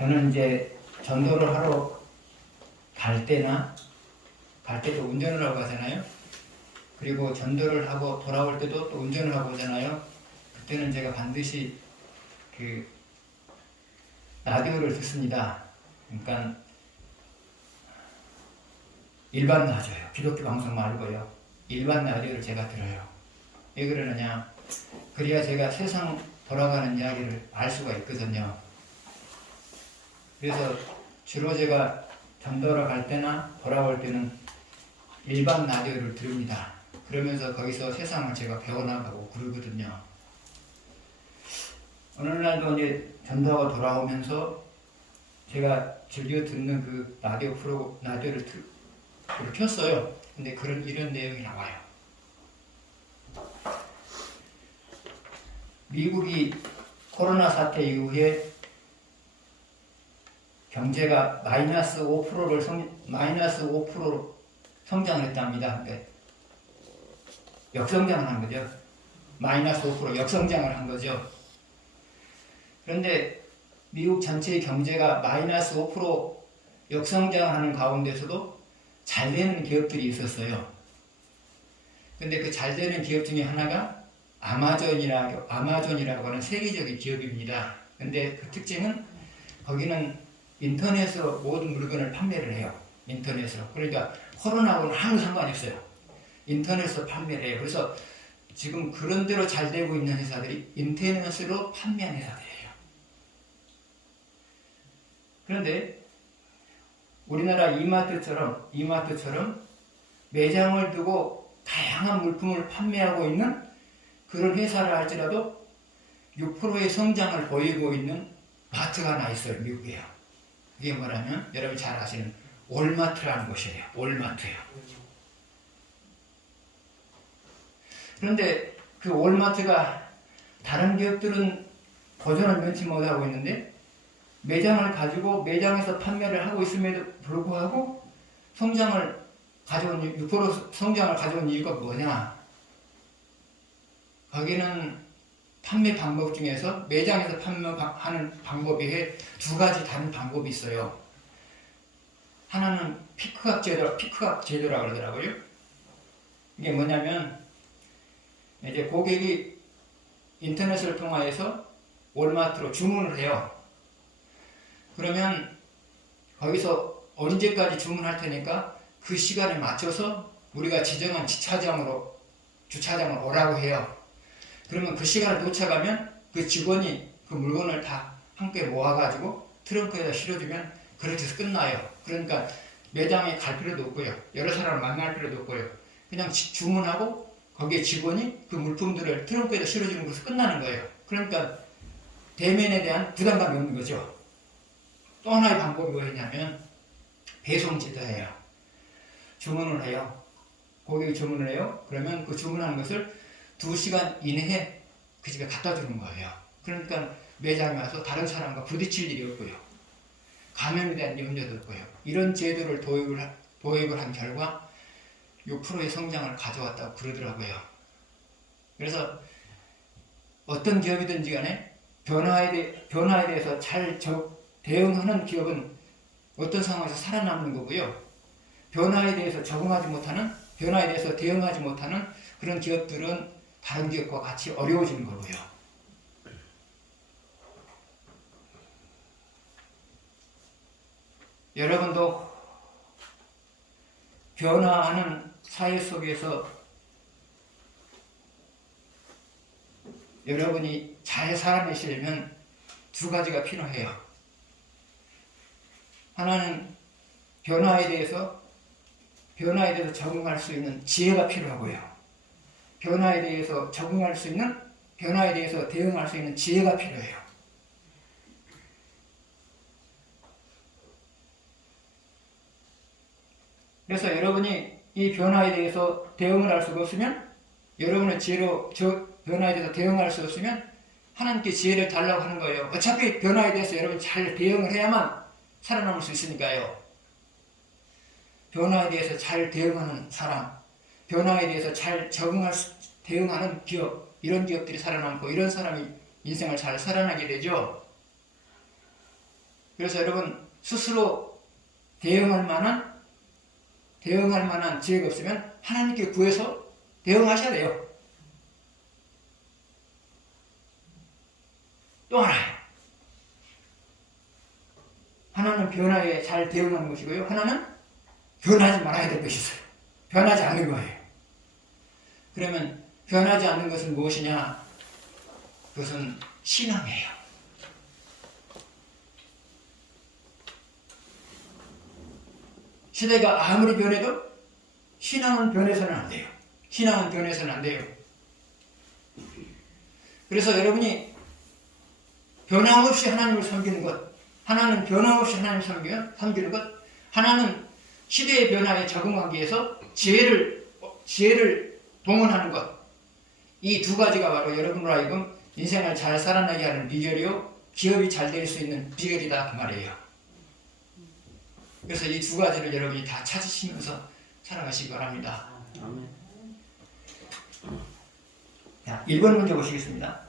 저는 이제 전도를 하러 갈 때도 운전을 하고 가잖아요. 그리고 전도를 하고 돌아올 때도 또 운전을 하고 오잖아요. 그때는 제가 반드시 그 라디오를 듣습니다. 그러니까 일반 라디오요. 기독교 방송 말고요. 일반 라디오를 제가 들어요. 왜 그러느냐? 그래야 제가 세상 돌아가는 이야기를 알 수가 있거든요. 그래서 주로 제가 전도를 갈 때나 돌아올 때는 일반 라디오를 들읍니다. 그러면서 거기서 세상을 제가 배워나가고 그러거든요. 어느 날도 이제 전도하고 돌아오면서 제가 즐겨 듣는 그 라디오를 켰어요. 근데 이런 내용이 나와요. 미국이 코로나 사태 이후에 경제가 마이너스 5%로 성장을 했답니다. 그러니까 역성장을 한 거죠. 마이너스 5% 역성장을 한 거죠. 그런데 미국 전체의 경제가 마이너스 5% 역성장을 하는 가운데서도 잘 되는 기업들이 있었어요. 근데 그 잘 되는 기업 중에 하나가 아마존이라고 하는 세계적인 기업입니다. 근데 그 특징은 거기는 인터넷으로 모든 물건을 판매를 해요. 인터넷으로. 그러니까 코로나하고는 아무 상관이 없어요. 인터넷으로 판매를 해요. 그래서 지금 그런 대로 잘 되고 있는 회사들이 인터넷으로 판매한 회사들이에요. 그런데 우리나라 이마트처럼 매장을 두고 다양한 물품을 판매하고 있는 그런 회사를 할지라도 6%의 성장을 보이고 있는 마트가 하나 있어요. 미국에요. 그게 뭐냐면 여러분이 잘 아시는 월마트라는 곳이에요. 월마트예요. 그런데 그 월마트가 다른 기업들은 도전을 면치 못하고 있는데 매장을 가지고 매장에서 판매를 하고 있음에도 불구하고 6% 성장을 가져온 이유가 뭐냐? 거기는 판매 방법 중에서 매장에서 판매하는 방법 외에 두 가지 다른 방법이 있어요. 하나는 피크업 제도라고 그러더라고요. 이게 뭐냐면 이제 고객이 인터넷을 통하여서 월마트로 주문을 해요. 그러면 거기서 언제까지 주문할 테니까 그 시간에 맞춰서 우리가 지정한 주차장으로 오라고 해요. 그러면 그 시간에 도착하면 그 직원이 그 물건을 다 함께 모아가지고 트렁크에다 실어주면 그렇게 해서 끝나요. 그러니까 매장에 갈 필요도 없고요. 여러 사람을 만날 필요도 없고요. 그냥 주문하고 거기에 직원이 그 물품들을 트렁크에다 실어주는 것으로 끝나는 거예요. 그러니까 대면에 대한 부담감이 없는 거죠. 또 하나의 방법이 뭐였냐면 배송제도예요. 주문을 해요. 고객이 주문을 해요. 그러면 그 주문한 것을 2시간 이내에 그 집에 갖다 주는 거예요. 그러니까 매장에 와서 다른 사람과 부딪힐 일이 없고요. 감염에 대한 염려도 없고요. 이런 제도를 도입을 한 결과 6%의 성장을 가져왔다고 그러더라고요. 그래서 어떤 기업이든지 간에 변화에 대해서 잘 대응하는 기업은 어떤 상황에서 살아남는 거고요. 변화에 대해서 대응하지 못하는 그런 기업들은 다른 기업과 같이 어려워지는 거고요. 여러분도 변화하는 사회 속에서 여러분이 잘 살아내시려면 두 가지가 필요해요. 하나는 변화에 대해서 적응할 수 있는 지혜가 필요하고요. 변화에 대해서 대응할 수 있는 지혜가 필요해요. 그래서 여러분이 이 변화에 대해서 대응을 할 수가 없으면 여러분의 지혜로 변화에 대해서 대응할 수 없으면 하나님께 지혜를 달라고 하는 거예요. 어차피 변화에 대해서 여러분이 잘 대응을 해야만 살아남을 수 있으니까요. 변화에 대해서 잘 대응하는 사람, 변화에 대해서 잘 대응하는 기업, 이런 기업들이 살아남고 이런 사람이 인생을 잘 살아나게 되죠. 그래서 여러분 스스로 대응할 만한 지혜가 없으면 하나님께 구해서 대응하셔야 돼요. 또 하나는 변화에 잘 대응하는 것이고요. 하나는 변하지 말아야 될 것이 있어요. 변하지 않는 거예요. 그러면 변하지 않는 것은 무엇이냐? 그것은 신앙이에요. 시대가 아무리 변해도 신앙은 변해서는 안 돼요. 신앙은 변해서는 안 돼요. 그래서 여러분이 변함없이 하나님을 섬기는 것, 하나는 변함없이 하나님을 섬기는 것, 하나는 시대의 변화에 적응하기 위해서 지혜를 동원하는 것, 이 두 가지가 바로 여러분으로 하여금 인생을 잘 살아나게 하는 비결이요, 기업이 잘 될 수 있는 비결이다 그 말이에요. 그래서 이 두 가지를 여러분이 다 찾으시면서 살아가시기 바랍니다. 자, 1번 문제 보시겠습니다.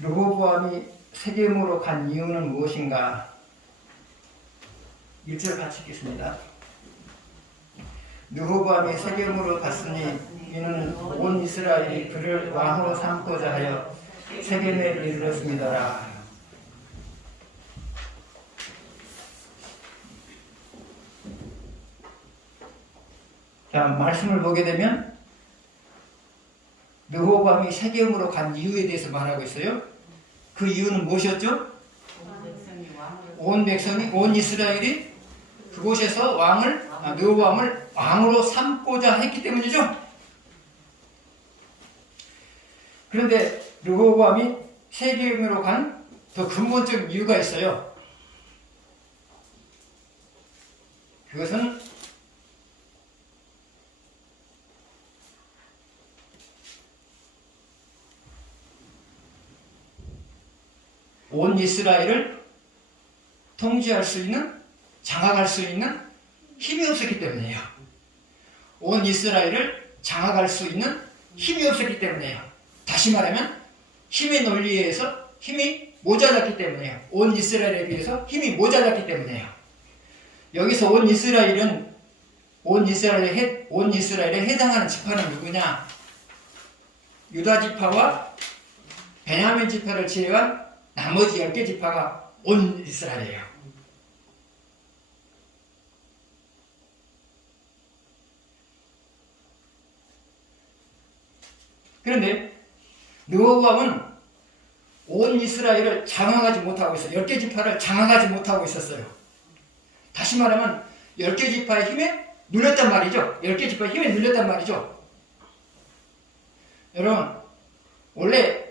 르호보암이 세겜으로 간 이유는 무엇인가? 1절 같이 읽겠습니다. 르호보암이 세겜으로 갔으니 이는 온 이스라엘이 그를 왕으로 삼고자 하여 세겜에 이르렀습니다. 자, 말씀을 보게 되면 르호보암이 세겜으로 간 이유에 대해서 말하고 있어요. 그 이유는 무엇이었죠? 온 백성이, 온 이스라엘이 그곳에서 르호보암을 왕으로 삼고자 했기 때문이죠. 그런데 르호보암이 세겜으로 간 더 근본적인 이유가 있어요. 그것은 온 이스라엘을 통치할 수 있는, 장악할 수 있는 힘이 없었기 때문이에요. 온 이스라엘을 장악할 수 있는 힘이 없었기 때문이에요. 다시 말하면 힘의 논리에 의해서 힘이 모자랐기 때문이에요. 온 이스라엘에 비해서 힘이 모자랐기 때문이에요. 여기서 온 이스라엘에 해당하는 지파는 누구냐? 유다 지파와 베냐민 지파를 제외한 나머지 10개 지파가 온 이스라엘이에요. 그런데 르호보암은 온 이스라엘을 장악하지 못하고 있어요. 10개 지파를 장악하지 못하고 있었어요. 다시 말하면 10개 지파의 힘에 눌렸단 말이죠. 10개 지파의 힘에 눌렸단 말이죠. 여러분, 원래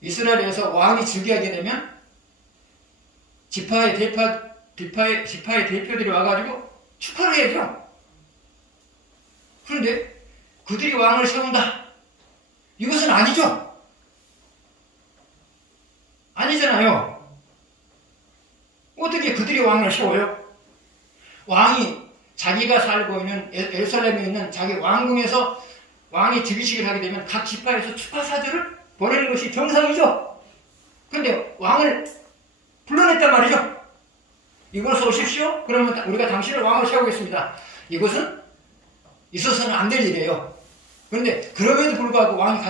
이스라엘에서 왕이 즉위하게 되면 지파의 대표들이 와가지고 축하를 해야죠. 그런데 그들이 왕을 세운다. 이것은 아니죠. 아니잖아요. 어떻게 그들이 왕을 세워요? 왕이 자기가 살고 있는 예루살렘에 있는 자기 왕궁에서 왕이 즉위식을 하게 되면 각 지파에서 축하사절을 보내는 것이 정상이죠. 그런데 왕을 불러냈단 말이죠. 이곳에 오십시오. 그러면 우리가 당신을 왕으로 세우겠습니다. 이것은 있어서는 안 될 일이에요. 그런데 그럼에도 불구하고 왕이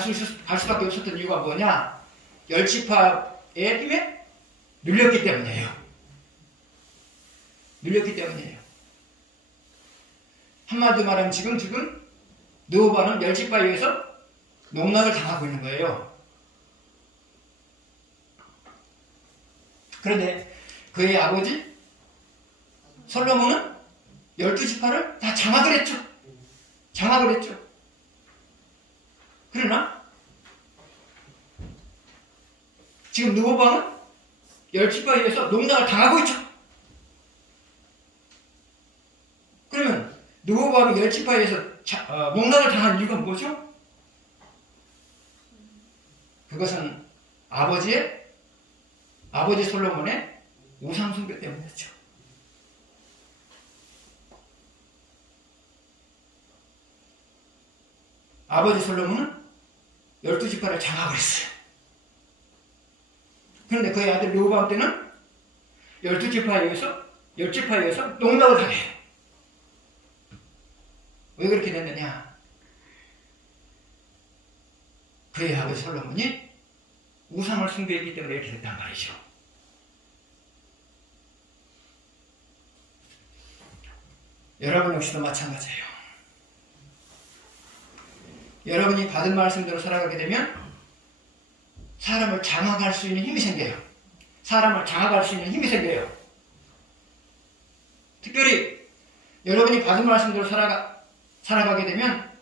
갈 수밖에 없었던 이유가 뭐냐? 10지파의 힘에 눌렸기 때문이에요. 한마디로 말하면 지금 르호보암은 10지파에 의해서 농락을 당하고 있는 거예요. 그런데 그의 아버지 솔로몬은 12지파를 다 장악을 했죠. 그러나 지금 르호보암은 10지파에 의해서 농락을 당하고 있죠. 그러면 르호보암이 10지파에 의해서 농락을 당한 이유가 뭐죠? 그것은 아버지 솔로몬의 우상숭배 때문이었죠. 아버지 솔로몬은 12지파를 장악을 했어요. 그런데 그의 아들 르호보암 때는 12지파에 의해서 10지파에 의해서 농락을 하게 해요. 왜 그렇게 됐느냐? 그의 아버지 솔로몬이 우상을 숭배했기 때문에 이렇게 됐단 말이죠. 여러분 역시도 마찬가지예요. 여러분이 받은 말씀대로 살아가게 되면 사람을 장악할 수 있는 힘이 생겨요. 사람을 장악할 수 있는 힘이 생겨요. 특별히 여러분이 받은 말씀대로 살아가게 되면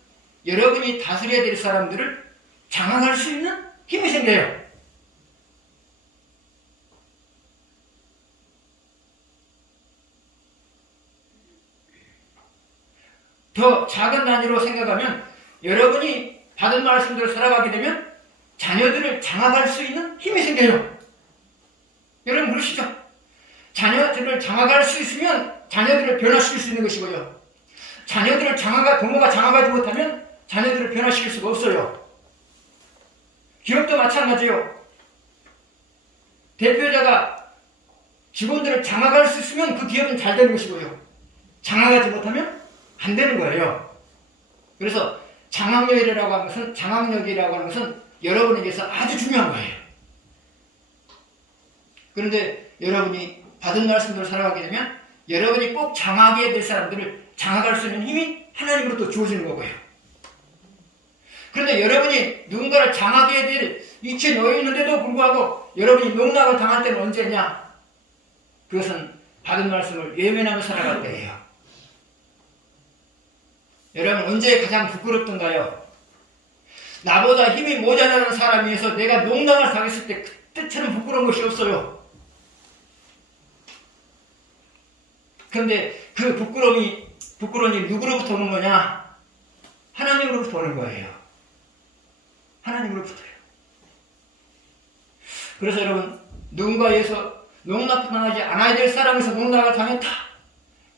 여러분이 다스려야 될 사람들을 장악할 수 있는 힘이 생겨요. 더 작은 단위로 생각하면 여러분이 받은 말씀대로 살아가게 되면 자녀들을 장악할 수 있는 힘이 생겨요. 여러분 모르시죠? 자녀들을 장악할 수 있으면 자녀들을 변화시킬 수 있는 것이고요. 자녀들을 부모가 장악하지 못하면 자녀들을 변화시킬 수가 없어요. 기업도 마찬가지요. 대표자가 직원들을 장악할 수 있으면 그 기업은 잘 되는 것이고요. 장악하지 못하면 안 되는 거예요. 그래서 장악력이라고 하는 것은 여러분에게서 아주 중요한 거예요. 그런데 여러분이 받은 말씀대로 살아가게 되면 여러분이 꼭 장악해야 될 사람들을 장악할 수 있는 힘이 하나님으로부터 주어지는 거고요. 그런데 여러분이 누군가를 장악해야 될 위치에 놓여 있는데도 불구하고 여러분이 농락을 당할 때는 언제냐? 그것은 받은 말씀을 외면하며 살아갈 때예요. 여러분 언제 가장 부끄럽던가요? 나보다 힘이 모자라는 사람이 위해서 내가 농락을 당했을 때 그때처럼 부끄러운 것이 없어요. 그런데 그 부끄러움이 누구로부터 오는 거냐? 하나님으로부터 오는 거예요. 하나님으로부터요. 그래서 여러분 누군가에 의해서 농락당하지 않아야 될 사람에서 농락을 당했다.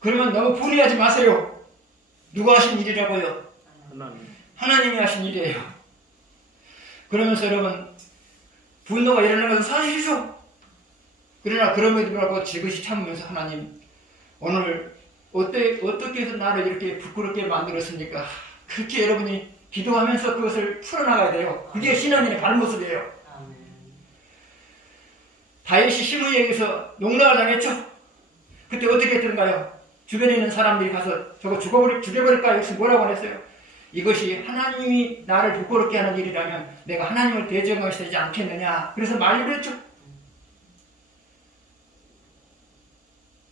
그러면 너무 불의하지 마세요. 누가 하신 일이라고요? 하나님이 하신 일이에요. 그러면서 여러분 분노가 일어나는 것은 사실이죠. 그러나 그럼에도 불구하고 지그시 참으면서 하나님 오늘 어떻게 해서 나를 이렇게 부끄럽게 만들었습니까? 그렇게 여러분이 기도하면서 그것을 풀어나가야 돼요. 그게 신앙인의 발모습이에요. 다윗이 시므이에 의해서 농락을 당했죠. 그때 어떻게 했던가요? 주변에 있는 사람들이 가서 저거 죽여버릴까? 역시 뭐라고 했어요? 이것이 하나님이 나를 부끄럽게 하는 일이라면 내가 하나님을 대적하게 되지 않겠느냐. 그래서 말을 했죠.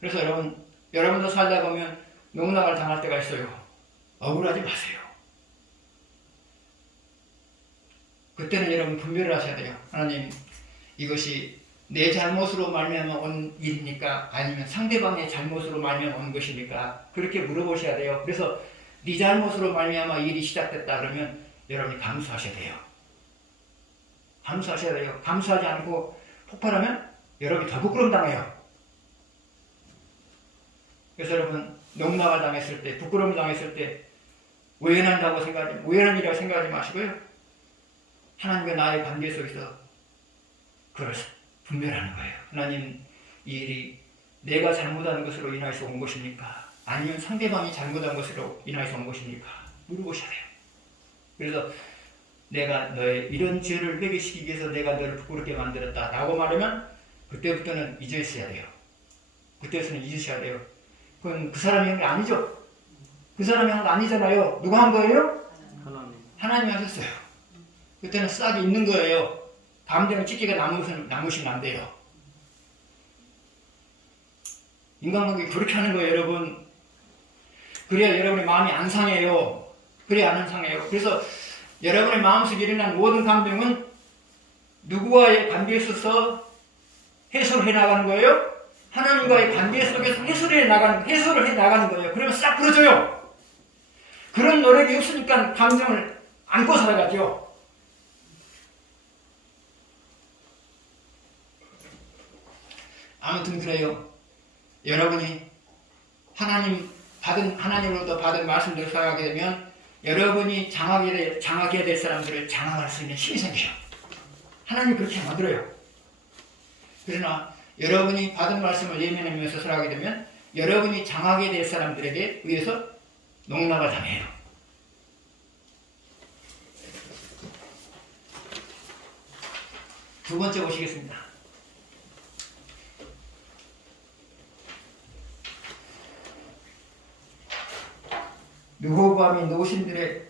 그래서 여러분도 살다 보면 농락을 당할 때가 있어요. 억울하지 마세요. 그때는 여러분 분별을 하셔야 돼요. 하나님, 이것이 내 잘못으로 말미암아 온 일입니까? 아니면 상대방의 잘못으로 말미암아 온 것입니까? 그렇게 물어보셔야 돼요. 그래서 네 잘못으로 말미암아 일이 시작됐다 그러면 여러분이 감수하셔야 돼요. 감수하셔야 돼요. 감수하지 않고 폭발하면 여러분이 더 부끄러움 당해요. 그래서 여러분 농락을 당했을 때, 부끄러움을 당했을 때 우연한 일이라고 생각하지 마시고요. 하나님과 나의 관계 속에서 그걸 분별하는 거예요. 하나님, 이 일이 내가 잘못한 것으로 인하여서 온 것입니까? 아니면 상대방이 잘못한 것으로 인하여서 온 것입니까? 물어보셔야 돼요. 그래서 내가 너의 이런 죄를 회개시키기 위해서 내가 너를 부끄럽게 만들었다 라고 말하면 그때부터는 잊으셔야 돼요. 그때부터는 잊으셔야 돼요. 그건 그 사람이 한 게 아니죠. 그 사람이 한 거 아니잖아요. 누가 한 거예요? 하나님이 하셨어요. 그때는 싹이 있는 거예요. 다음 되면 찢기가 남으시면 안 돼요. 인간관계 그렇게 하는 거예요, 여러분. 그래야 여러분의 마음이 안 상해요. 그래야 안 상해요. 그래서 여러분의 마음속에 일어난 모든 감정은 누구와의 관계에 있어서 해소를 해 나가는 거예요? 하나님과의 관계 속에서 해소를 해 나가는 거예요. 그러면 싹 풀어져요. 그런 노력이 없으니까 감정을 안고 살아가죠. 아무튼 그래요. 여러분이 하나님으로부터 받은 말씀대로 살아가게 되면 여러분이 장악해야 될 사람들을 장악할 수 있는 힘이 생겨요. 하나님이 그렇게 만들어요. 그러나 여러분이 받은 말씀을 예민하면서 살아가게 되면 여러분이 장악해야 될 사람들에게 의해서 농락을 당해요. 두 번째 보시겠습니다. 르호보암이 노신들의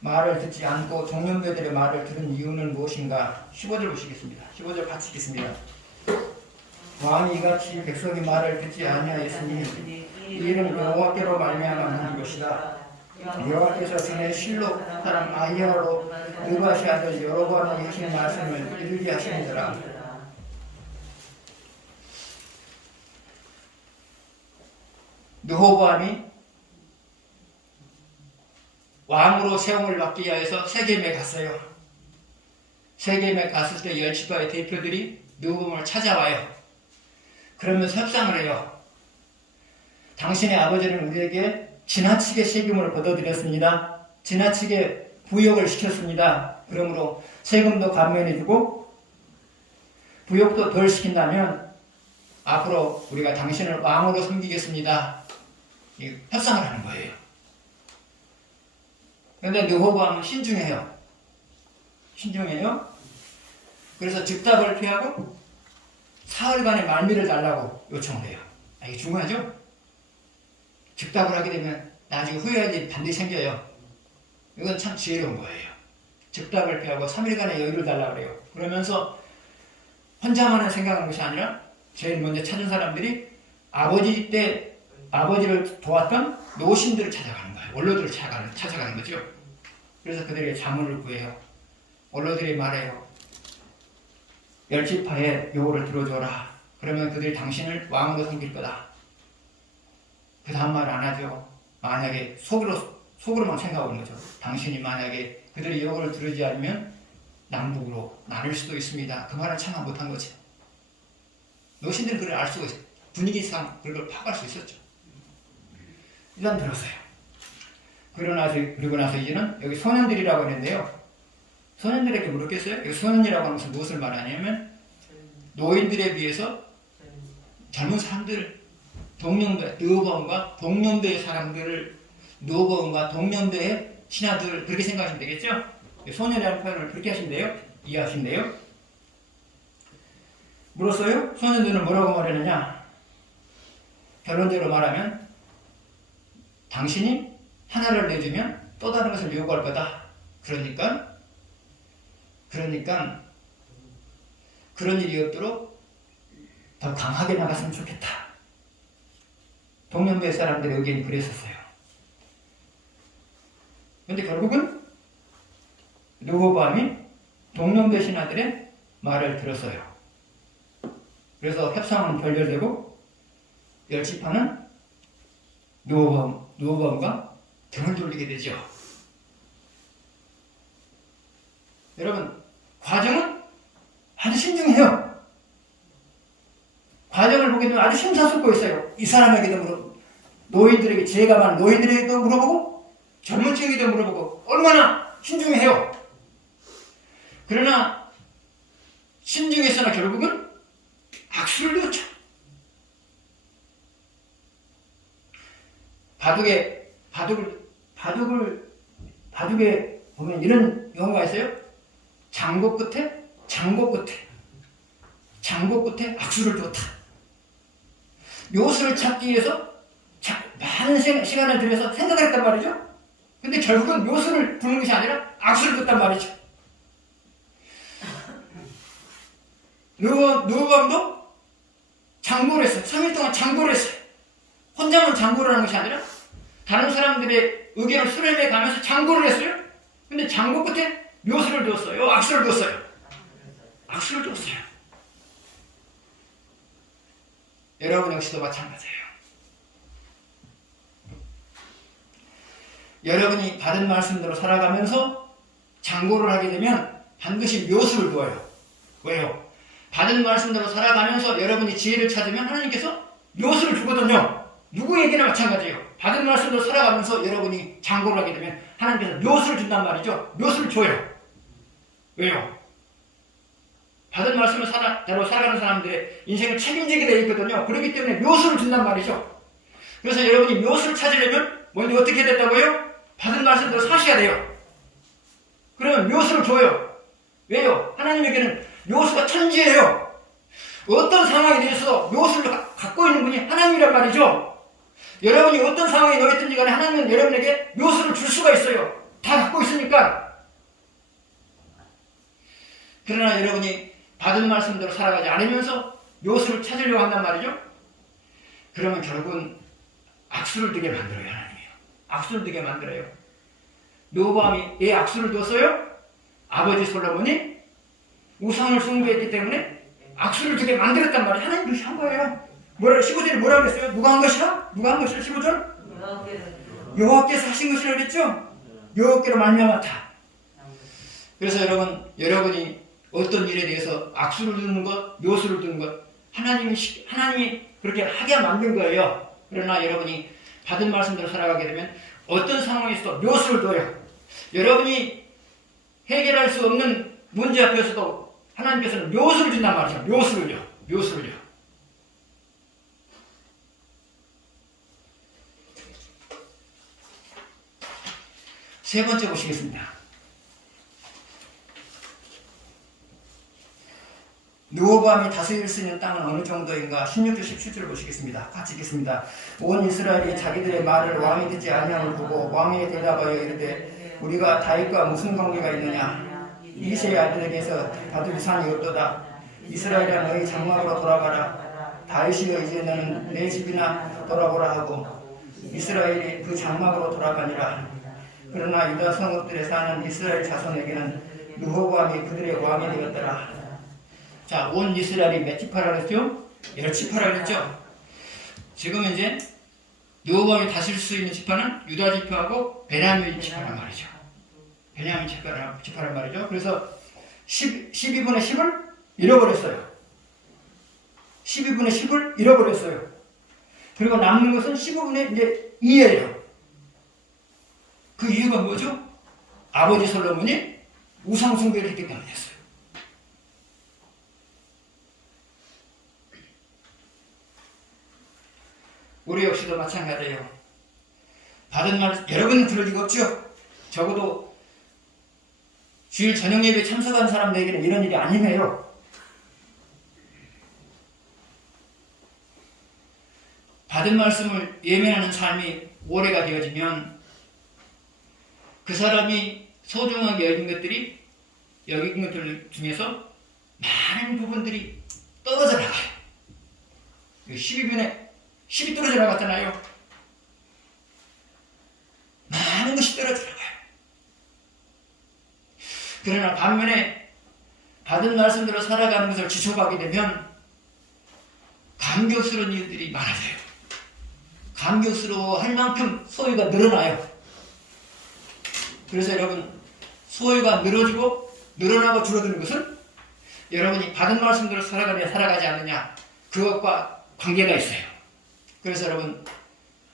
말을 듣지 않고 종년배들의 말을 들은 이유는 무엇인가? 15절 보시겠습니다. 15절 같이 읽겠습니다. 왕이 이같이 백성의 말을 듣지 아니하였으니 이 일은 여호와께로 말미암아 하는 것이다. 여호와께서 전에 실로 사람 아히야로 느바시 아들 여로보암에게 하신 말씀을 이루게 하시니더라. 르호보암이 왕으로 세움을 받기 위해서 세겜에 갔어요. 세겜에 갔을 때 열지파의 대표들이 르호보암을 찾아와요. 그러면서 협상을 해요. 당신의 아버지는 우리에게 지나치게 세금을 걷어들였습니다. 지나치게 부역을 시켰습니다. 그러므로 세금도 감면해주고 부역도 덜 시킨다면 앞으로 우리가 당신을 왕으로 섬기겠습니다. 협상을 하는 거예요. 그런데 르호보암은 신중해요. 그래서 즉답을 피하고 사흘간의 말미를 달라고 요청을 해요. 이게 중요하죠? 즉답을 하게 되면 나중에 후회할 일이 반드시 생겨요. 이건 참 지혜로운 거예요. 즉답을 피하고 3일간의 여유를 달라고 그래요. 그러면서 혼자만을 생각한 것이 아니라 제일 먼저 찾은 사람들이 아버지를 도왔던 노신들을 찾아가는 거예요. 원로들을 찾아가는 거죠. 그래서 그들에게 자문을 구해요. 원로들이 말해요. 열지파의 요구를 들어줘라. 그러면 그들이 당신을 왕으로 섬길 거다. 그 다음 말 안 하죠. 만약에 속으로만 생각하는 거죠. 당신이 만약에 그들의 요구를 들으지 않으면 남북으로 나눌 수도 있습니다. 그 말을 참아 못한 거죠. 노신들은 그걸 알 수가 있어요. 분위기상 그걸 파악할 수 있었죠. 일단 들었어요. 그리고 나서 이제는 여기 소년들이라고 했는데요. 소년들에게 물었겠어요? 여기 소년이라고 하면서 무엇을 말하냐면 노인들에 비해서 젊은 사람들, 동년배, 르호보암과 동년배의 사람들을 르호보암과 동년배의 신하들 그렇게 생각하시면 되겠죠? 소년이라는 표현을 그렇게 하신대요. 이해하신대요. 물었어요. 소년들은 뭐라고 말했느냐? 결론적으로 말하면 당신이 하나를 내주면 또 다른 것을 요구할 거다. 그러니까 그런 일이 없도록 더 강하게 나갔으면 좋겠다. 동년배 사람들의 의견이 그랬었어요. 그런데 결국은 르호보암이 동년배 신하들의 말을 들었어요. 그래서 협상은 결렬되고 열지파는 르호보암과 등을 돌리게 되죠. 여러분, 과정은 아주 신중해요. 과정을 보게 되면 아주 심사숙고 있어요. 이 사람에게도 노인들에게, 지혜가 많은 노인들에게도 물어보고 젊은 층에게도 물어보고 얼마나 신중해요. 그러나 신중했으나 결국은 악수를 넣죠. 바둑에 보면 이런 용어가 있어요. 장고 끝에 악수를 두었다. 묘수를 찾기 위해서 많은 시간을 들여서 생각을 했단 말이죠. 근데 결국은 묘수를 두는 것이 아니라 악수를 뒀단 말이죠. 르호보암도 장고를 했어요. 3일 동안 장고를 했어요. 혼자만 장고를 하는 것이 아니라 다른 사람들의 의견을 수렴해 가면서 장고를 했어요. 근데 장고 끝에 묘수를 두었어요. 악수를 두었어요. 여러분 역시도 마찬가지예요. 여러분이 받은 말씀대로 살아가면서 장고를 하게 되면 반드시 묘수를 두어요. 왜요? 받은 말씀대로 살아가면서 여러분이 지혜를 찾으면 하나님께서 묘수를 주거든요. 누구에게나 마찬가지예요. 받은 말씀으로 살아가면서 여러분이 장고를 하게 되면 하나님께서 묘수를 준단 말이죠. 묘수를 줘요. 왜요? 받은 말씀을 대로 살아가는 사람들의 인생을 책임지게 되어 있거든요. 그렇기 때문에 묘수를 준단 말이죠. 그래서 여러분이 묘수를 찾으려면 먼저 어떻게 해야 된다고요? 받은 말씀대로 사셔야 돼요. 그러면 묘수를 줘요. 왜요? 하나님에게는 묘수가 천지예요. 어떤 상황에 대해서 묘수를 갖고 있는 분이 하나님이란 말이죠. 여러분이 어떤 상황에 놓였든지 간에 하나님은 여러분에게 묘수를 줄 수가 있어요. 다 갖고 있으니까. 그러나 여러분이 받은 말씀대로 살아가지 않으면서 묘수를 찾으려고 한단 말이죠. 그러면 결국은 악수를 두게 만들어요. 하나님이요. 악수를 두게 만들어요. 르호보암이 왜 악수를 뒀어요? 아버지 솔로몬이 우상을 숭배했기 때문에 악수를 두게 만들었단 말이에요. 하나님 그렇게 한 거예요. 15절에 뭐라고 그랬어요? 누가 한 것이라? 누가 한 것이라? 15절? 여호와께서 하신 것이라 그랬죠? 여호와께로 말미암았다. 그래서 여러분이 어떤 일에 대해서 악수를 두는 것, 묘수를 두는 것, 하나님이 그렇게 하게 만든 거예요. 그러나 여러분이 받은 말씀대로 살아가게 되면 어떤 상황에서 묘수를 둬요. 여러분이 해결할 수 없는 문제 앞에서도 하나님께서는 묘수를 준단 말이죠. 묘수를요. 세 번째 보시겠습니다. 르호보암이 다스릴 수 있는 땅은 어느 정도인가? 16절 17절 보시겠습니다. 같이 읽겠습니다. 온 이스라엘이 자기들의 말을 왕이 듣지 아니함을 보고 왕에게 대답하여 이르되 우리가 다윗과 무슨 관계가 있느냐? 이새의 아들에게서 다투기 산이 없도다. 이스라엘아 너희 장막으로 돌아가라. 다윗이여 이제 너는 내 집이나 돌아보라 하고 이스라엘이 그 장막으로 돌아가니라. 그러나 유다 성읍들에 사는 이스라엘 자손에게는 르호보암이 그들의 왕이 되었더라. 자, 온 이스라엘이 몇 지파라 그랬죠? 10지파라 그랬죠? 지금 이제 르호보암이 다스릴 수 있는 지파는 유다 지파하고 베냐민 지파란 말이죠. 베냐민 지파란 말이죠. 그래서 12분의 10을 잃어버렸어요. 12분의 10을 잃어버렸어요. 그리고 남는 것은 15분의 이제 2예요. 그 이유가 뭐죠? 아버지 솔로몬이 우상 숭배를 했기 때문이었어요. 우리 역시도 마찬가지예요. 받은 말 여러분은 들을 리가 없죠? 적어도 주일 저녁 예배 참석한 사람들에게는 이런 일이 아니네요. 받은 말씀을 예매하는 삶이 오래가 되어지면 그 사람이 소중하게 여긴 것들 중에서 많은 부분들이 떨어져 나가요. 12분의 10이 떨어져 나갔잖아요. 많은 것이 떨어져 나가요. 그러나 반면에 받은 말씀대로 살아가는 것을 지켜가게 되면 감격스러운 일들이 많아져요. 감격스러워할 만큼 소유가 늘어나요. 그래서 여러분, 소유가 늘어나고 줄어드는 것은 여러분이 받은 말씀대로 살아가느냐 살아가지 않느냐 그것과 관계가 있어요. 그래서 여러분,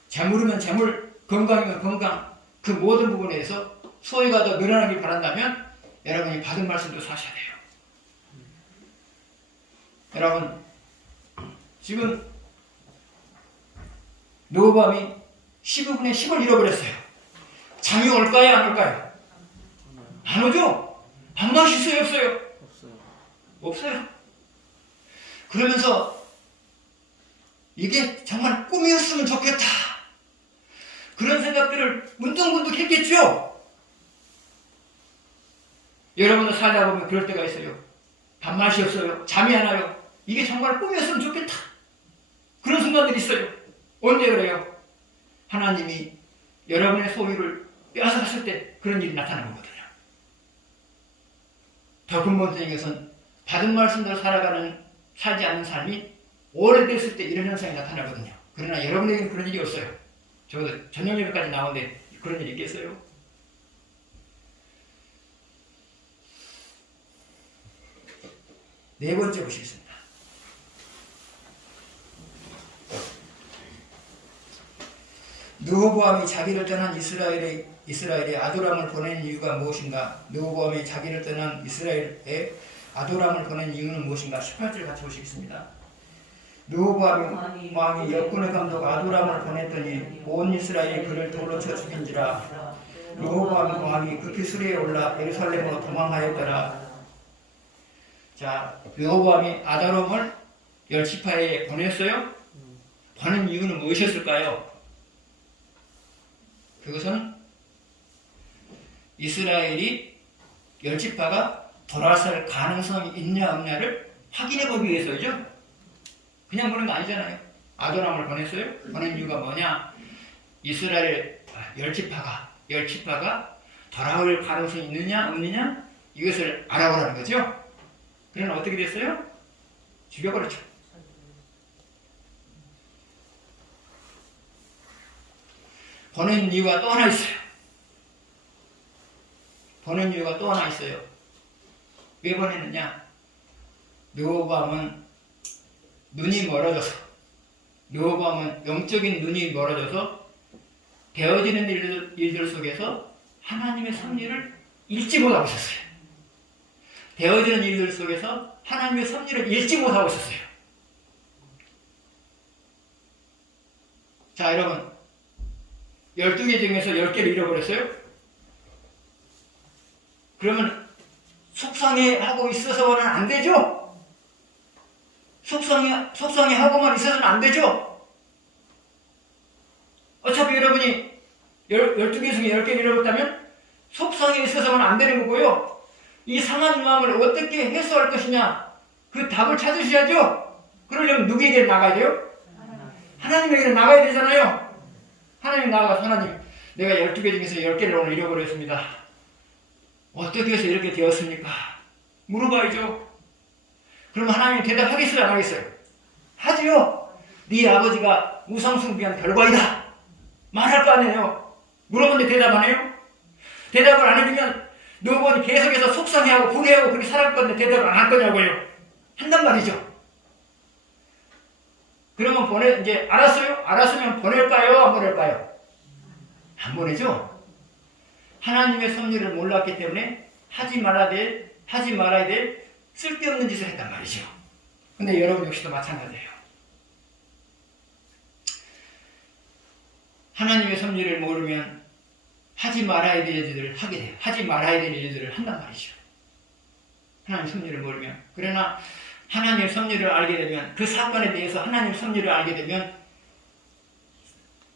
재물이면 재물, 건강이면 건강, 그 모든 부분에 대해서 소유가 더 늘어나길 바란다면 여러분이 받은 말씀대로 사셔야 돼요. 여러분, 지금 르호보암이 15분의 10을 잃어버렸어요. 잠이 올까요? 안 올까요? 안 오죠? 밥맛이 있어요? 없어요? 없어요. 그러면서 이게 정말 꿈이었으면 좋겠다. 그런 생각들을 문득문득 했겠죠? 여러분도 살다 보면 그럴 때가 있어요. 밥맛이 없어요. 잠이 안 와요. 이게 정말 꿈이었으면 좋겠다. 그런 순간들이 있어요. 언제 그래요? 하나님이 여러분의 소유를 빼앗아갔을 때 그런 일이 나타나는 거거든요. 더 근본적인 것은 받은 말씀대로 살지 않는 삶이 오래됐을 때 이런 현상이 나타나거든요. 그러나 여러분에게는 그런 일이 없어요. 저도 저녁 예배까지 나오는데 그런 일이 있겠어요? 네 번째 보시겠습니다. 르호보암이 자기를 떠난 이스라엘에 아도람을 보낸 이유가 무엇인가? 르호보암이 자기를 떠난 이스라엘에 아도람을 보낸 이유는 무엇인가? 18절 같이 보시겠습니다. 르호보암이 역군의 감독 아도람을 보냈더니 온 이스라엘이 그를 돌로 쳐 죽인지라. 르호보암 왕이 급히 수리에 올라 예루살렘으로 도망하였더라. 자, 르호보암이 아도람을 열지파에 보냈어요. 보낸 이유는 무엇이었을까요? 그것은 이스라엘이 열지파가 돌아설 가능성이 있냐 없냐를 확인해 보기 위해서죠. 그냥 보낸 거 아니잖아요. 아도람을 보냈어요. 보낸 이유가 뭐냐? 이스라엘 열지파가 돌아올 가능성이 있느냐 없느냐 이것을 알아보라는 거죠. 그러나 어떻게 됐어요? 죽여버렸죠. 보낸 이유가 또 하나 있어요. 보낸 이유가 또 하나 있어요. 왜 보냈느냐? 르호보암은 눈이 멀어져서, 르호보암은 영적인 눈이 멀어져서 되어지는 일들 속에서 하나님의 섭리를 읽지 못하고 있었어요. 되어지는 일들 속에서 하나님의 섭리를 읽지 못하고 있었어요. 자, 여러분, 12개 중에서 10개를 잃어버렸어요? 그러면 속상해하고 있어서는 안 되죠? 속상해하고만 있어서는 안 되죠? 어차피 여러분이 12개 중에 10개를 잃어버렸다면 속상해 있어서는 안 되는 거고요. 이 상한 마음을 어떻게 해소할 것이냐, 그 답을 찾으셔야죠. 그러려면 누구에게 나가야 돼요? 하나님에게 나가야 되잖아요. 하나님 나가서 하나님, 내가 12개 중에서 10개를 오늘 잃어버렸습니다. 어떻게 해서 이렇게 되었습니까? 물어봐야죠. 그럼 하나님이 대답하겠어요? 안 하겠어요? 하지요. 네 아버지가 우상숭배한 결과이다. 말할 거 아니에요. 물어보는데 대답 안 해요? 대답을 안 해주면 너번이 계속해서 속상해하고 분해하고 그렇게 살아갈 건데 대답을 안 할 거냐고요. 한단 말이죠. 그러면 이제 알았어요? 알았으면 보낼까요? 안 보낼까요? 안 보내죠? 하나님의 섭리를 몰랐기 때문에 하지 말아야 될 쓸데없는 짓을 했단 말이죠. 근데 여러분 역시도 마찬가지예요. 하나님의 섭리를 모르면 하지 말아야 될 일들을 하게 돼요. 하지 말아야 될 일들을 한단 말이죠. 하나님의 섭리를 모르면. 그러나 하나님의 섭리를 알게 되면, 그 사건에 대해서 하나님의 섭리를 알게 되면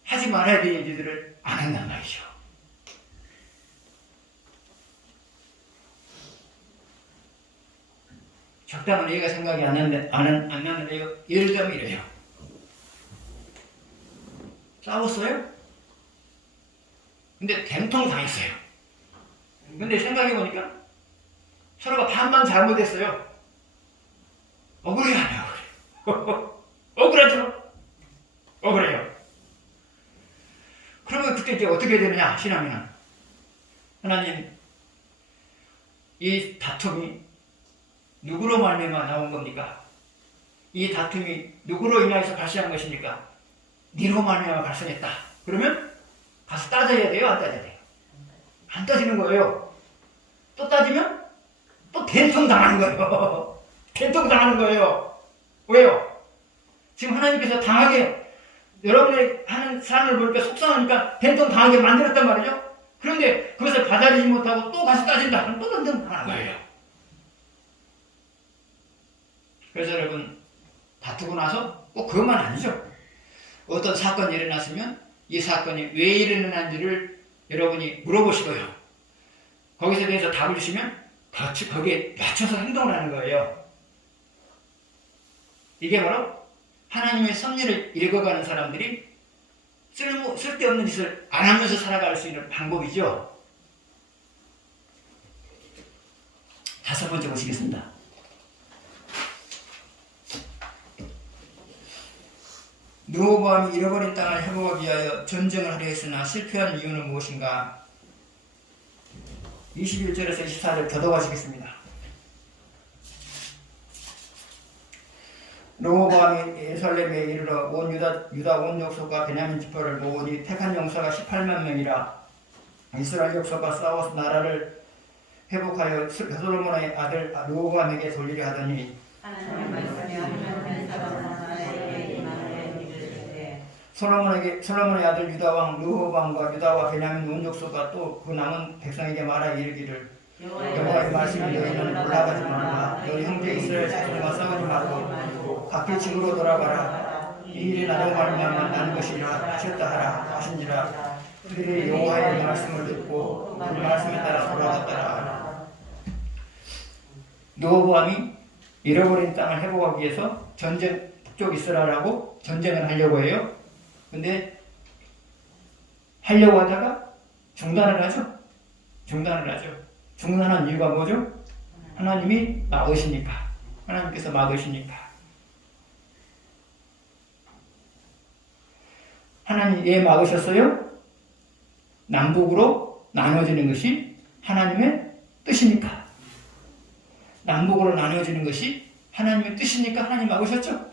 하지 말아야 될 일들을 안 한단 말이죠. 적당한 예가 생각이 안 나는데요. 예를 들면 이래요. 싸웠어요? 근데 된통 당했어요. 근데 생각해보니까 서로가 반만 잘못했어요. 억울해요. 억울하죠? 억울해요. 그러면 그때 이제 어떻게 되느냐, 신앙이는. 하나님, 이 다툼이 누구로 말미암아 나온 겁니까? 이 다툼이 누구로 인하여서 발생한 것입니까? 니로 말미암아 발생했다. 그러면 가서 따져야 돼요? 안 따져야 돼요? 안 따지는 거예요. 또 따지면 또 된통 당하는 거예요. 된통 당하는 거예요. 왜요? 지금 하나님께서 당하게, 여러분의 하는 삶을 보니까 속상하니까 된통 당하게 만들었단 말이죠. 그런데 그것을 받아들이지 못하고 또 가서 따진다. 그럼 또 된통 당하는 거예요. 그래서 여러분, 다투고 나서 꼭 그것만 아니죠. 어떤 사건이 일어났으면 이 사건이 왜 일어났는지를 여러분이 물어보시고요. 거기서 대해서 답을 주시면 거기에 맞춰서 행동을 하는 거예요. 이게 바로 하나님의 섭리를 읽어가는 사람들이 쓸데없는 짓을 안 하면서 살아갈 수 있는 방법이죠. 5번째 보시겠습니다. 르호보암이 잃어버린 땅을 회복하기 위하여 전쟁을 하려 했으나 실패한 이유는 무엇인가? 21절에서 24절 더더가시겠습니다. 르호보암이 예루살렘에 이르러 온 유다 온 족속과 베냐민 지파를 모으니 택한 용사가 18만 명이라. 이스라엘 족속과 싸워서 나라를 회복하여 솔로몬의 아들 르호보암에게 돌리려 하더니 솔로몬의 아들 유다왕 르호보암과 유다와 베냐민 온 족속과 또 그 남은 백성에게 말하 이르기를 여호와의 말씀이 너희는 올라가지 말라. 너희 형제 이스라엘 자손과 싸우지 말고 각기 집으로 돌아가라. 이 일이 나로 말미암아 난 것이라 하셨다 하라 하신지라. 그들이 여호와의 말씀을 듣고 그 말씀에 따라 돌아갔더라. 르호보암이 잃어버린 땅을 회복하기 위해서 북쪽 이스라엘하고 전쟁을 하려고 해요. 근데 하려고 하다가 중단을 하죠. 중단한 이유가 뭐죠? 하나님이 막으시니까. 하나님께서 막으시니까. 하나님 왜 막으셨어요? 남북으로 나눠지는 것이 하나님의 뜻이니까. 남북으로 나눠지는 것이 하나님의 뜻이니까 하나님 막으셨죠.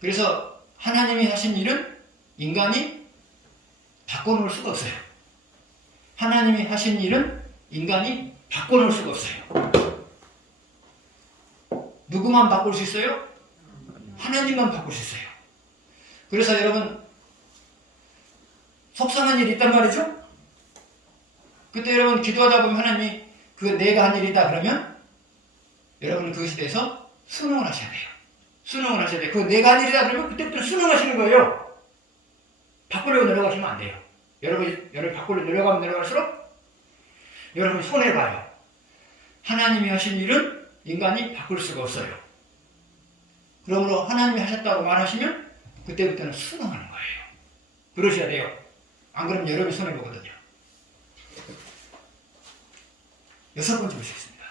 그래서 하나님이 하신 일은 인간이 바꿔놓을 수가 없어요. 하나님이 하신 일은 인간이 바꿔놓을 수가 없어요. 누구만 바꿀 수 있어요? 하나님만 바꿀 수 있어요. 그래서 여러분 속상한 일이 있단 말이죠. 그때 여러분 기도하다 보면 하나님이 그 내가 한 일이다 그러면 여러분은 그것에 대해서 순응을 하셔야 돼요. 순응을 하셔야 돼요. 그 내가 한 일이다 그러면 그때부터 순응하시는 거예요. 바꾸려고 노력하시면 안 돼요. 여러분 바꾸려고 노력할수록 여러분이 손해봐요. 하나님이 하신 일은 인간이 바꿀 수가 없어요. 그러므로 하나님이 하셨다고 말하시면 그때부터는 순응하는 거예요. 그러셔야 돼요. 안 그러면 여러분이 손해보거든요. 6번째 보시겠습니다.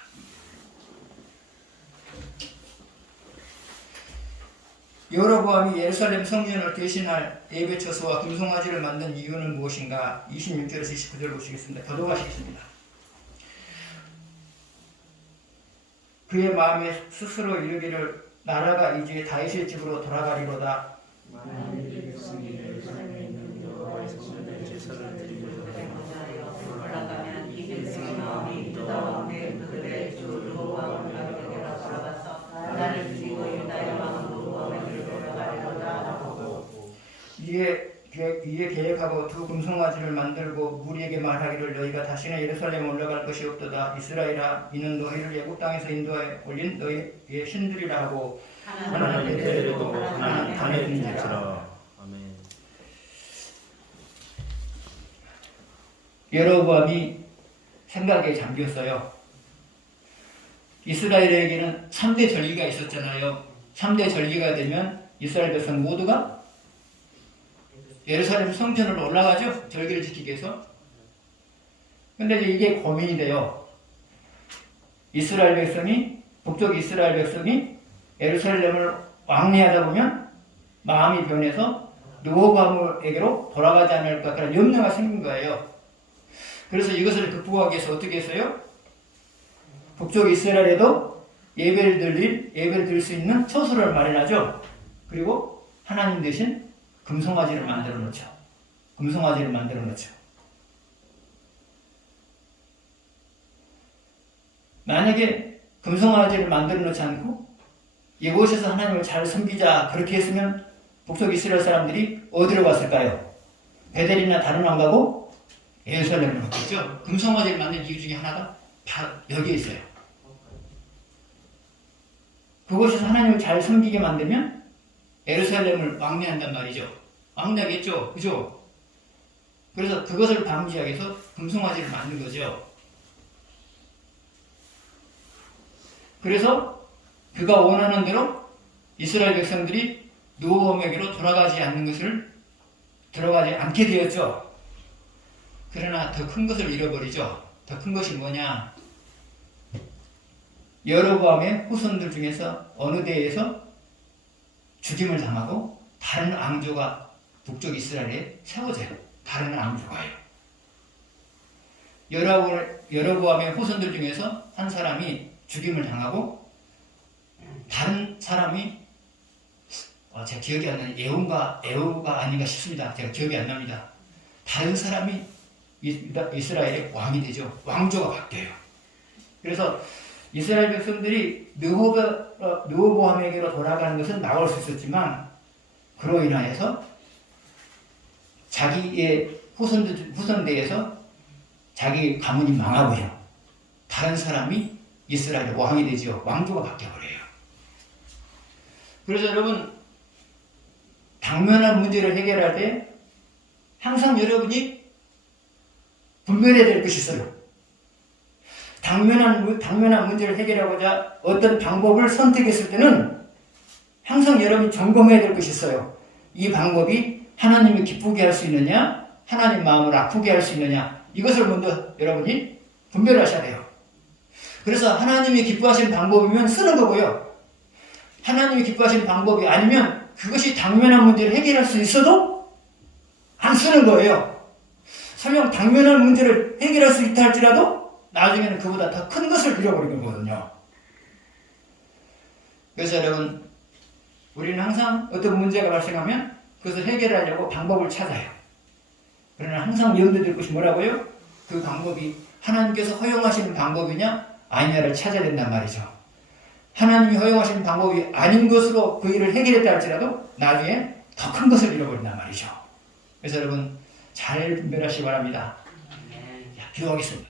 여로보암이 예루살렘 성전을 대신할 예배 처소와 금송아지를 만든 이유는 무엇인가? 26절에서 29절 보시겠습니다. 더더하시겠습니다. 그의 마음에 스스로 이르기를 나라가 이제 다윗의 집으로 돌아가리로다. 만일 백성이 예루살렘에 있는 여호와의 성전에 제사를 드리려고 올라가면 이 백성의 마음이 유다 왕의 그들의 주 르호보암 왕에게로 돌아가서 나라를 죽이고 유다의 왕 르호보암에게로 돌아가리로다 하고 이에 계획하고 두 금송아지를 만들고 무리에게 말하기를 너희가 다시는 예루살렘에 올라갈 것이 없도다. 이스라엘아 이는 너희를 애국 땅에서 인도하여 올린 너희의 신들이라 하고 하나는 베델이고 하나는 다윗인지라. 아멘. 여로보암이 생각에 잠겼어요. 이스라엘에게는 3대 절기가 있었잖아요. 3대 절기가 되면 이스라엘 백성 모두가 예루살렘 성전으로 올라가죠. 절기를 지키기 위해서. 근데 이게 고민이 돼요. 북쪽 이스라엘 백성이 예루살렘을 왕래하다 보면 마음이 변해서 르호보암에게로 돌아가지 않을까 그런 염려가 생긴 거예요. 그래서 이것을 극복하기 위해서 어떻게 했어요? 북쪽 이스라엘에도 예배를 드릴 수 있는 처소를 마련하죠. 그리고 하나님 대신 금송아지를 만들어 놓죠. 만약에 금송아지를 만들어 놓지 않고 이곳에서 하나님을 잘 섬기자 그렇게 했으면 북쪽 이스라엘 사람들이 어디로 갔을까요? 베델이나 다른 안 가고 예루살렘으로 갔겠죠. 금송아지를 만든 이유 중에 하나가 다 여기에 있어요. 그곳에서 하나님을 잘 섬기게 만들면 예루살렘을 왕래한단 말이죠. 왕래하겠죠. 그죠? 그래서 그것을 방지하기 위해서 금송아지를 만든 거죠. 그래서 그가 원하는 대로 이스라엘 백성들이 르호보암에게로 돌아가지 않게 되었죠. 그러나 더 큰 것을 잃어버리죠. 더 큰 것이 뭐냐? 여로보암의 후손들 중에서 어느 데에서 죽임을 당하고 다른 왕조가 북쪽 이스라엘에 세워져요. 다른 왕조가요. 여로보암의 후손들 중에서 한 사람이 죽임을 당하고 다른 사람이 제가 기억이 안 나는 에우가 아닌가 싶습니다. 제가 기억이 안 납니다. 다른 사람이 이스라엘의 왕이 되죠. 왕조가 바뀌어요. 그래서 이스라엘 백성들이 르호보암에게로 돌아가는 것은 막을 수 있었지만 그로 인하여서 자기의 후손대에서 자기 가문이 망하고요. 다른 사람이 이스라엘의 왕이 되죠. 왕조가 바뀌어버려요. 그래서 여러분 당면한 문제를 해결할 때 항상 여러분이 분별해야 될 것이 있어요. 당면한 문제를 해결하고자 어떤 방법을 선택했을 때는 항상 여러분이 점검해야 될 것이 있어요. 이 방법이 하나님을 기쁘게 할 수 있느냐, 하나님 마음을 아프게 할 수 있느냐, 이것을 먼저 여러분이 분별하셔야 돼요. 그래서 하나님이 기뻐하시는 방법이면 쓰는 거고요. 하나님이 기뻐하시는 방법이 아니면 그것이 당면한 문제를 해결할 수 있어도 안 쓰는 거예요. 설령 당면한 문제를 해결할 수 있다 할지라도 나중에는 그보다 더 큰 것을 잃어버리는 거거든요. 그래서 여러분 우리는 항상 어떤 문제가 발생하면 그것을 해결하려고 방법을 찾아요. 그러나 항상 염두에 둘 것이 뭐라고요? 그 방법이 하나님께서 허용하시는 방법이냐 아니냐를 찾아야 된단 말이죠. 하나님이 허용하시는 방법이 아닌 것으로 그 일을 해결했다 할지라도 나중에 더 큰 것을 잃어버린단 말이죠. 그래서 여러분 잘 분별하시기 바랍니다. 기도하겠습니다.